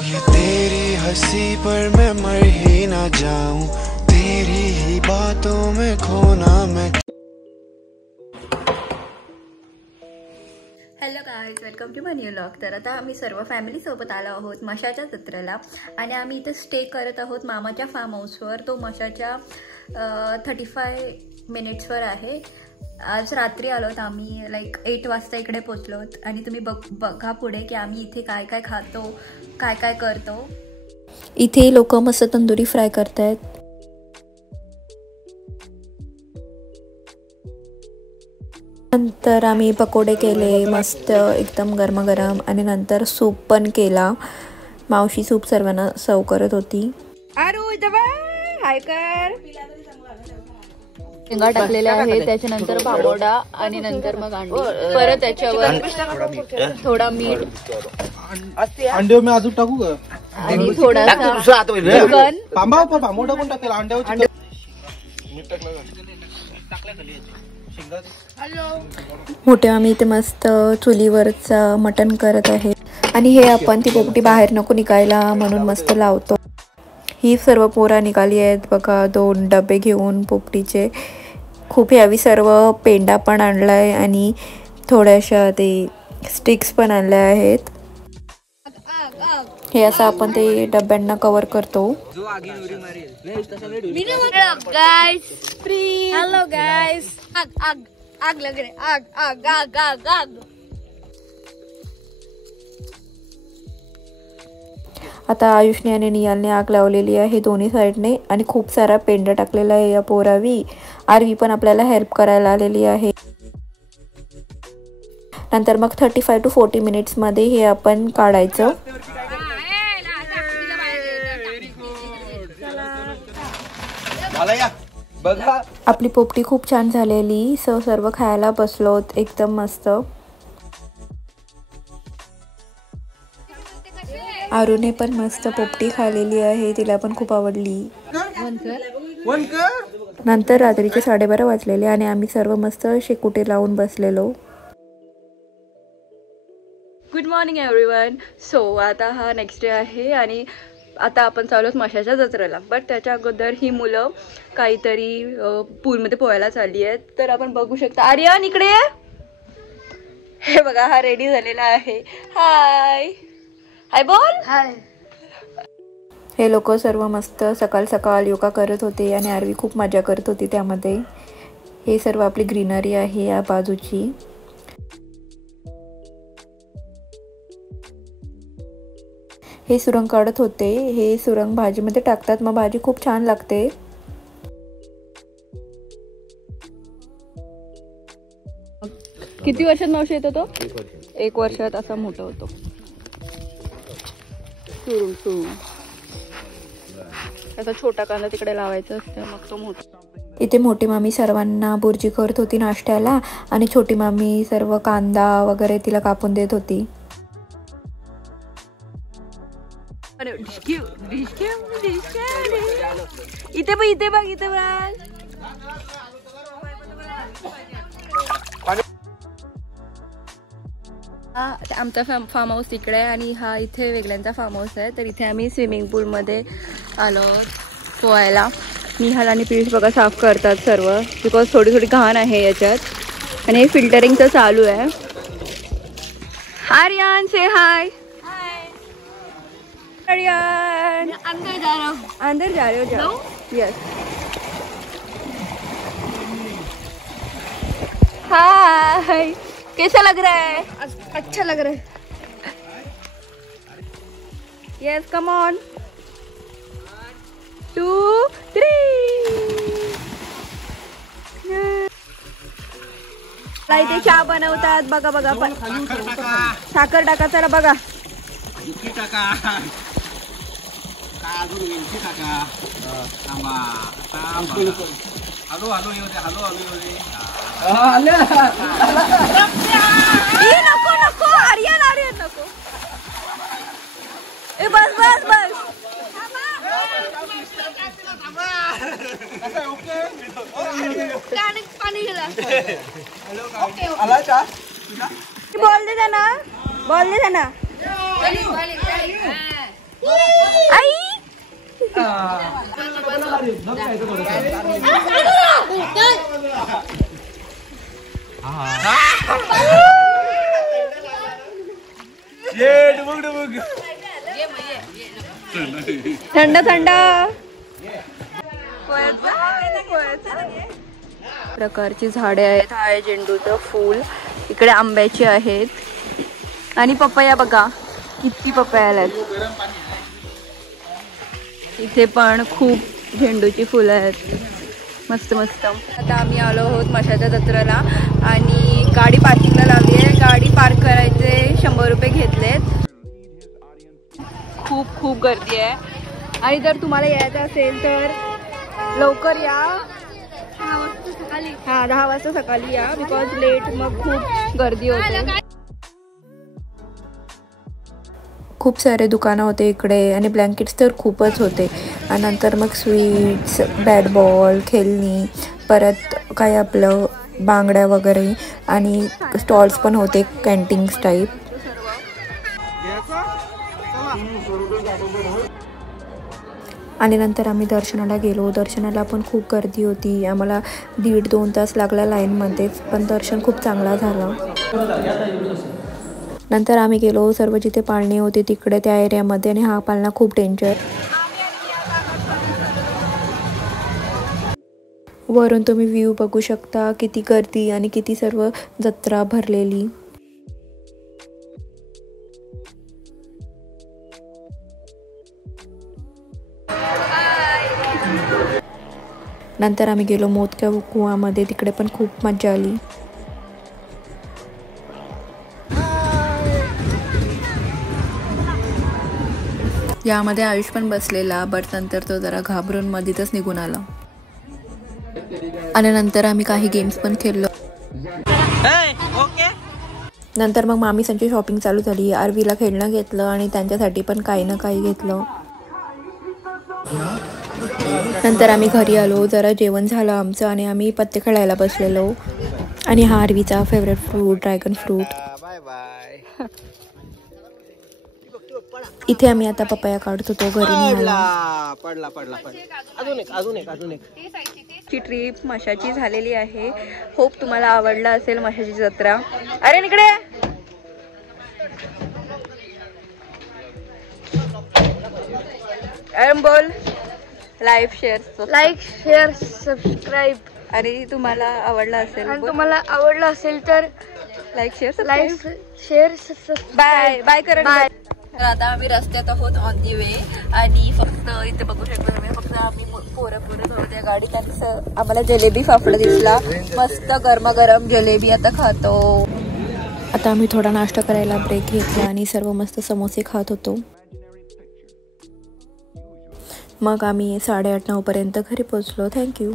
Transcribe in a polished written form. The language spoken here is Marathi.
ये तेरी हंसी पर मैं मर ही ना जाऊं, तेरी ही बातों में खोना मैं। Hello guys, welcome to my new vlog. तर आता आम्ही सर्व फॅमिली सोबत आलो आहोत मशाच्या जत्रेला आणि आम्ही इथे स्टे करत आहोत मामाच्या फार्म हाऊसवर। तो मशाच्या 35 मिनिट्सवर आहे। आज रात्री आलोत आम्ही, लाईक 8 वाजता इकडे पोचलोत आणि तुम्ही बघा पुढे की आम्ही इथे काय काय खातो, काय काय करतो। इथे लोक मस्त तंदुरी फ्राय करतायत। नंतर आम्ही पकोडे केले मस्त एकदम गरमागरम आणि नंतर सूप पण केला। मावशी सूप सर्वांना सर्व करत होती। शेंगा टाकलेल्या आहे, त्याच्यानंतर पाबोडा आणि नंतर मग अंडी, परत त्याच्यावर थोडा मीठ, अंडे मी अजून टाकू का आणि थोडासा पाबोडा कोण टाकेल अंड्यावर मोठे आम्ही इथे मस्त चुलीवरचा मटण करत आहे आणि हे आपण ती पोपटी बाहेर नको निघायला म्हणून मस्त लावतो। ही सर्व पोरा निघाली आहेत बघा, 2 डबे घेऊन पोपटीचे। खूप हेवी सर्व पेंडा पण आणलाय आणि थोड्याशा ते स्टिक्स पण आणल्या आहेत। हे असं आपण ते डब्यांना कव्हर करतो। हेलो गाइस, आग आग लग रहे, आग आग आग आग आग। आता आयुषने आणि नियालने आग लावलेली आहे दोन्ही साईडने आणि खूप सारा पेंडा टाकलेला आहे या पोरावी। आरवी पण आपल्याला हेल्प करायला आलेली आहे। नंतर मग 35 to 40 मिनिट्स मध्ये हे आपण काढायचं। आपली पोपटी खूप छान झालेली, सर्व खायला बसलोत एकदम मस्त। आरूने पण मस्त पोपटी खाल्लेली आहे, तिला पण खूप आवडली। नंतर रात्रीचे 12:30 वाजलेले आणि आम्ही सर्व मस्त शेकोटी लावून बसलेलो। Good morning everyone. सो आता हा नेक्स्ट डे आहे आणि आता आपण चालू आहोत मशाच्या जत्रेला। बट त्याच्या अगोदर ही मुलं काहीतरी पूलमध्ये पोहायला चालली आहेत, तर आपण बघू शकता। आर्यन इकडे हे बघा, हा रेडी झालेला आहे। हाय हाय बोल हाय। हे लोक सर्व मस्त सकाळ सकाळ योगा करत होते आणि आरवी खूप मजा करत होती त्यामध्ये। हे सर्व आपली ग्रीनरी आहे या बाजूची। हे सुरंग काढत होते, हे सुरंग भाजीमध्ये टाकतात, मग भाजी खूप छान लागते। किती वर्षात मावशी येतो तो? 1 वर्षात असा मोठा होतो। असा छोटा कांदा तिकडे लावायचा असतं, मग तो मोठा। इथे मोठी मामी सर्वांना बुर्जी करत होती नाश्त्याला आणि छोटी मामी सर्व कांदा वगैरे तिला कापून देत होती। इथे बघ, इथे बघ, इथे बघ। आमचा फार्म हाऊस तिकडे आहे आणि हा इथे वेगळ्यांचा फार्म हाऊस आहे। तर इथे आम्ही स्विमिंग पूलमध्ये आलो पोहायला। निहाल आणि पियुष बघा साफ करतात सर्व, बिकॉज थोडी थोडी घाण आहे याच्यात आणि हे फिल्टरिंगचं चालू आहे। आर्यन से हाय। आर्यन अंदर जा रहा हूँ। अंदर जा रहे हो? जाओ। यस। हाय, कैसा लग रहा है? अच्छा लग रहा है। Yes, come on. 2, 3। इथे चहा बनवतात बघा बघा, पण साखर टाका, चला बघा। नको नको आर्यन, आर्यन नको। बस बस बस। पाणी गेला। बोल दे ना, बोल दे ना। थंड थंड प्रकारची झाडे आहेत. हा आहे झेंडूचं फूल. इकडे आंब्याची आहेत आणि पपया बघा किती पपया आल्यात. इथे पण खूप झेंडूची फुलं आहेत मस्त मस्त. आता आम्ही आलो आहोत माशाच्या जत्रेला आणि गाडी पार्किंगला लावली आहे. गाडी पार्क करायचे 100 रुपये घेतलेत. खूप खूप गर्दी आहे आणि जर तुम्हाला यायचं असेल तर लवकर या. 10 वाजता सकाळी या बिकॉज लेट मग खूप गर्दी होते. खूप सारे दुकानं होते इकडे आणि ब्लँकेट्स तर खूपच होते. आणि नंतर मग स्वीट्स, बॅट बॉल, खेळणी, परत काय आपलं बांगड्या वगैरे आणि स्टॉल्स पण होते कॅन्टीन्स टाईप. आणि नंतर आम्ही दर्शनाला गेलो. दर्शनाला पण खूप गर्दी होती. आम्हाला 1.5-2 तास लागला लाईनमध्येच, पण दर्शन खूप चांगला झालं. नंतर आम्ही गेलो सर्व जिथे पाळणे होते तिकडे त्या एरियामध्ये आणि हा पाळणा खूप डेंजर. वरून तुम्ही व्ह्यू बघू शकता किती गर्दी आणि किती सर्व जत्रा भरलेली. नंतर आम्ही गेलो मोदक्या कुवामध्ये. तिकडे पण खूप मजा आली. यामध्ये आयुष पण बसलेला, बट नंतर तो जरा घाबरून मधीतच निघून आला. आणि नंतर आम्ही काही गेम्स पण खेळलो. नंतर मग मामीसांची शॉपिंग चालू झाली. आरवीला खेळणं घेतलं आणि त्यांच्यासाठी पण काही ना काही घेतलं. नंतर आम्ही घरी आलो. जरा जेवण झालं आमचं आणि आम्ही पत्ते खेळायला बसलेलो. आणि हा आरवीचा फेवरेट फ्रूट ड्रॅगन फ्रूट. इथे आम्ही आता पपया काढत होतो घरी न्यायला. ची ट्रिप माशाची झालेली आहे. होप तुम्हाला आवडला असेल माशाची जत्रा. अरे इकडे बोल. Like share subscribe. आणि तुम्हाला आवडला असेल आणि तुम्हाला आवडलं असेल तर लाईक शेअर बाय बाय करा. बाय. तर आता आम्ही रस्त्यात आहोत ऑन दी वे. आणि फक्त इथे बघू शकतो तुम्ही, फक्त आम्ही पोरं जाऊ त्या गाडीत. आणि आम्हाला जलेबी फाफडा दिसला. मस्त गरमागरम जलेबी आता खातो. आता आम्ही थोडा नाश्ता करायला ब्रेक घेतला आणि सर्व मस्त समोसे खात होतो. मग आम्ही 8:30-9 पर्यंत घरी पोहोचलो. थँक्यू.